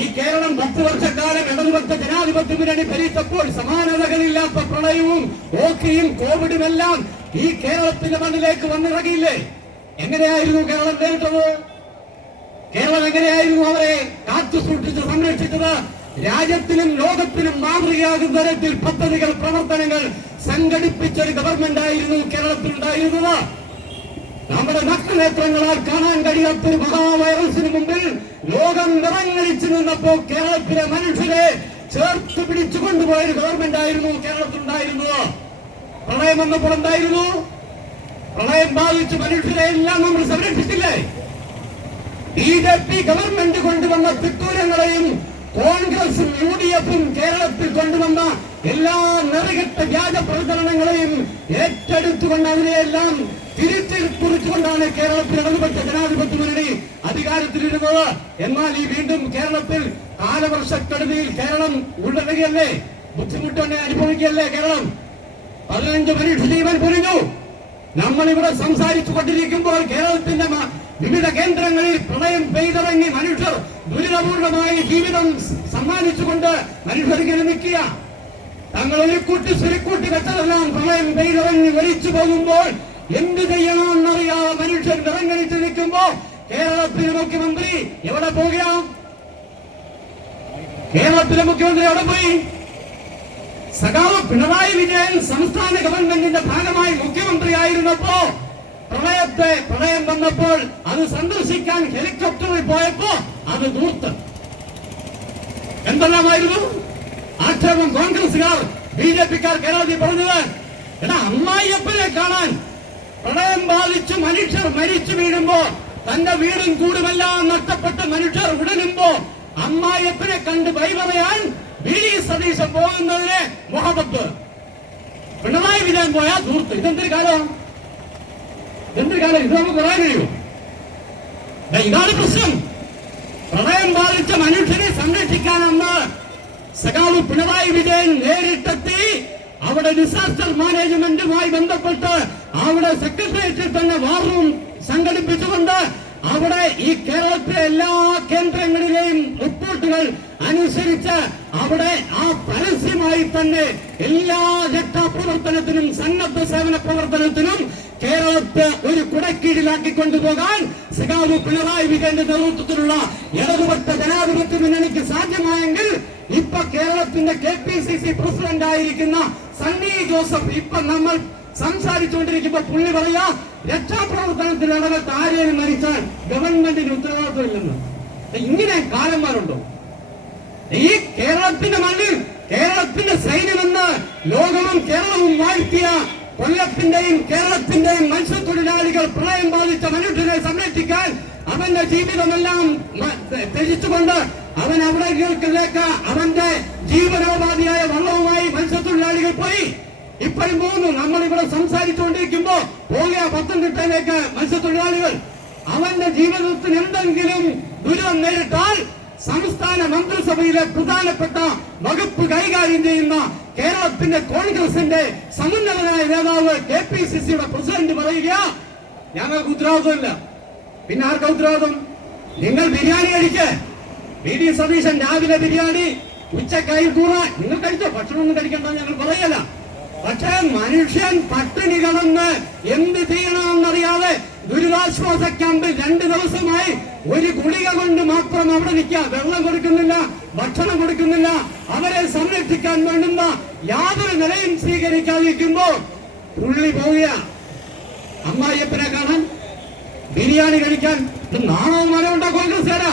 ഈ കേരളം 10 വർഷക്കാലം ഇടതുപക്ഷ ജനാധിപത്യ മുന്നണി ഭരിച്ചപ്പോൾ സമാനതകളില്ലാത്ത പ്രളയവും ഓഖിയും കോവിഡുമെല്ലാം ഈ കേരളത്തിന്റെ മണ്ണിലേക്ക് വന്നിറങ്ങിയില്ലേ? എങ്ങനെയായിരുന്നു കേരളം നേരിട്ടത്? കേരളം എങ്ങനെയായിരുന്നു അവരെ കാത്തു സൂക്ഷിച്ച് സംരക്ഷിച്ചത്? രാജ്യത്തിനും ലോകത്തിനും മാതൃകയാകുന്ന തരത്തിൽ പദ്ധതികൾ, പ്രവർത്തനങ്ങൾ സംഘടിപ്പിച്ച ഒരു ഗവൺമെന്റ് ആയിരുന്നു കേരളത്തിലുണ്ടായിരുന്നത്. നമ്മുടെ നഗ്നനേത്രങ്ങളാൽ കാണാൻ കഴിയാത്തൊരു മഹാവൈറസിന് മുമ്പിൽ ലോകം നിറഞ്ഞടിച്ചു നിന്നപ്പോൾ കേരളത്തിലെ മനുഷ്യരെ ചേർത്ത് പിടിച്ചു കൊണ്ടുപോയ ഒരു ഗവൺമെന്റ് ആയിരുന്നു കേരളത്തിലുണ്ടായിരുന്നത്. പ്രളയം വന്നപ്പോൾ എന്തായിരുന്നു? പ്രളയം ബാധിച്ച് മനുഷ്യരെ എല്ലാം നമ്മൾ സംരക്ഷിച്ചില്ലേ? BJP ഗവൺമെന്റ് കൊണ്ടുവന്ന തിട്ടൂരങ്ങളെയും കോൺഗ്രസും UDFും കേരളത്തിൽ കൊണ്ടുവന്ന എല്ലാ നിറകെട്ട വ്യാജ പ്രചരണങ്ങളെയും ഏറ്റെടുത്തുകൊണ്ട് അതിനെയെല്ലാം തിരിച്ചുകൊണ്ടാണ് കേരളത്തിൽ ഇടതുപക്ഷ ജനാധിപത്യ മുന്നണി അധികാരത്തിലിരുന്നത്. എന്നാൽ ഈ വീണ്ടും കേരളത്തിൽ കാലവർഷക്കെടുതിയിൽ കേരളം ഉള്ളടങ്ങിയല്ലേ, ബുദ്ധിമുട്ട് അനുഭവിക്കുകയല്ലേ കേരളം? 15 മനുഷ്യജീവൻ പൊലിഞ്ഞു. നമ്മളിവിടെ സംസാരിച്ചു കൊണ്ടിരിക്കുമ്പോൾ കേരളത്തിന്റെ വിവിധ കേന്ദ്രങ്ങളിൽ പ്രളയം പെയ്തിറങ്ങി മനുഷ്യർ ദുരിതപൂർണമായി ജീവിതം സമ്മാനിച്ചുകൊണ്ട് മനുഷ്യരിങ്ങനെ നിൽക്കുക. തങ്ങൾ സുരുക്കൂട്ടി വെച്ചതെല്ലാം പ്രളയം പെയ്തിറങ്ങി വലിച്ചു പോകുമ്പോൾ എന്ത് ചെയ്യണമെന്നറിയാതെ മനുഷ്യർ വിറങ്ങണിച്ച് നിൽക്കുമ്പോ കേരളത്തിലെ മുഖ്യമന്ത്രി എവിടെ പോകുക? കേരളത്തിലെ മുഖ്യമന്ത്രി എവിടെ പോയി? സഖാവ് പിണറായി വിജയൻ സംസ്ഥാന ഗവൺമെന്റിന്റെ ഭാഗമായി മുഖ്യമന്ത്രിയായിരുന്നപ്പോ പ്രളയം വന്നപ്പോൾ അത് സന്ദർശിക്കാൻ ഹെലികോപ്റ്ററിൽ പോയപ്പോ അത് ദൂർത്ത് എന്തെല്ലാമായിരുന്നു ആക്ഷേപം? കോൺഗ്രസുകാർ, BJPക്കാർ കേരളത്തിൽ പറഞ്ഞത്, എടാ അമ്മായിയപ്പനെ കാണാൻ പ്രളയം ബാധിച്ച് മനുഷ്യർ മരിച്ചു വീഴുമ്പോ, തന്റെ വീടും കൂടുമെല്ലാം നഷ്ടപ്പെട്ട് മനുഷ്യർ ഉടനുമ്പോ അമ്മായിയപ്പനെ കണ്ട് വഴി പറയാൻ VD സതീശൻ പോകുന്നതിന് മുഹബത്ത്, പിണറായി വിജയൻ പോയാൽ ദൂർത്ത്. ഇതെന്തൊരു കാലം? ഇത് നമുക്ക് പറയാൻ കഴിയുമോ? ഇതാണ് പ്രശ്നം. പ്രളയം ബാധിച്ച മനുഷ്യരെ സംരക്ഷിക്കാനെന്ന് സഖാവ് പിണറായി വിജയൻ നേരിട്ടെത്തി അവിടെ ഡിസാസ്റ്റർ മാനേജ്മെന്റുമായി ബന്ധപ്പെട്ട് അവിടെ സെക്രട്ടേറിയറ്റിൽ തന്നെ വാർ റൂം സംഘടിപ്പിച്ചുകൊണ്ട് അവിടെ ഈ കേരളത്തിലെ എല്ലാ കേന്ദ്രങ്ങളിലെയും റിപ്പോർട്ടുകൾ അനുസരിച്ച് അവിടെ ആ പരസ്യമായി തന്നെ എല്ലാ രക്ഷാപ്രവർത്തനത്തിനും സന്നദ്ധ സേവന പ്രവർത്തനത്തിനും കേരളത്തെ ഒരു കുടക്കീഴിലാക്കി കൊണ്ടുപോകാൻ സഖാവ് പിണറായി വിജയന്റെ നേതൃത്വത്തിലുള്ള ഇടതുപക്ഷ ജനാധിപത്യ മുന്നണിക്ക് സാധ്യമായെങ്കിൽ ഇപ്പൊ കേരളത്തിന്റെ KPCC പ്രസിഡന്റ് ആയിരിക്കുന്ന സണ്ണി ജോസഫ് ഇപ്പൊ നമ്മൾ സംസാരിച്ചുകൊണ്ടിരിക്കുമ്പോ പുള്ളി പറയാ രക്ഷാപ്രവർത്തനത്തിൽ ഇടപെട്ട് ആരെയും മരിച്ചാൽ ഗവൺമെന്റിന് ഉത്തരവാദിത്വമില്ലെന്ന്. ഇങ്ങനെ കാലന്മാരുണ്ടോ? ഈ കേരളത്തിന്റെ മണ്ണിൽ കേരളത്തിന്റെ സൈന്യമെന്ന് ലോകവും കേരളവും വാഴ്ത്തിയ കൊല്ലത്തിന്റെയും കേരളത്തിന്റെയും മത്സ്യത്തൊഴിലാളികൾ പ്രളയം ബാധിച്ച മനുഷ്യരെ സംരക്ഷിക്കാൻ അവന്റെ ജീവിതമെല്ലാം ത്യജിച്ചുകൊണ്ട് അവൻ അവിടേക്ക് അവന്റെ ജീവനോപാധിയായ വള്ളവുമായി മത്സ്യത്തൊഴിലാളികൾ പോയി. ഇപ്പോഴും പോകുന്നു. നമ്മളിവിടെ സംസാരിച്ചുകൊണ്ടിരിക്കുമ്പോ പോകുക പത്തനംതിട്ടയിലേക്ക് മത്സ്യത്തൊഴിലാളികൾ. അവന്റെ ജീവിതത്തിന് എന്തെങ്കിലും ദുരിതം നേരിട്ടാൽ സംസ്ഥാന മന്ത്രിസഭയിലെ പ്രധാനപ്പെട്ട വകുപ്പ് കൈകാര്യം ചെയ്യുന്ന കേരളത്തിന്റെ കോൺഗ്രസിന്റെ സമുന്നതനായ നേതാവ് KPCCയുടെ പ്രസിഡന്റ് പറയുക, ഞങ്ങൾക്ക് ഉത്തരവാദിത്വമില്ല. പിന്നെ ആർക്കാ ഉത്തരവാദിത്വം? നിങ്ങൾ ബിരിയാണി കഴിക്ക്. VD സതീശൻ രാവിലെ ബിരിയാണി, ഉച്ചക്കായി കൂറ, നിങ്ങൾ കഴിച്ചോ? ഭക്ഷണമൊന്നും കഴിക്കണ്ടെന്ന് ഞങ്ങൾ പറയല. പക്ഷേ മനുഷ്യൻ പട്ടിണി കിടന്ന് എന്ത് ചെയ്യണമെന്നറിയാതെ ദുരിതാശ്വാസ ക്യാമ്പിൽ 2 ദിവസമായി ഒരു ഗുളിക കൊണ്ട് മാത്രം അവിടെ നിൽക്കുക. വെള്ളം കൊടുക്കുന്നില്ല, ഭക്ഷണം കൊടുക്കുന്നില്ല. അവരെ സംരക്ഷിക്കാൻ വേണ്ടുന്ന യാതൊരു നിലയും സ്വീകരിക്കാതിരിക്കുമ്പോ പുള്ളി പോവുക അമ്മായിയപ്പനെ കാണാൻ, ബിരിയാണി കഴിക്കാൻ. നാണോ മരമുണ്ടോ കോൺഗ്രസ്സുകാരാ?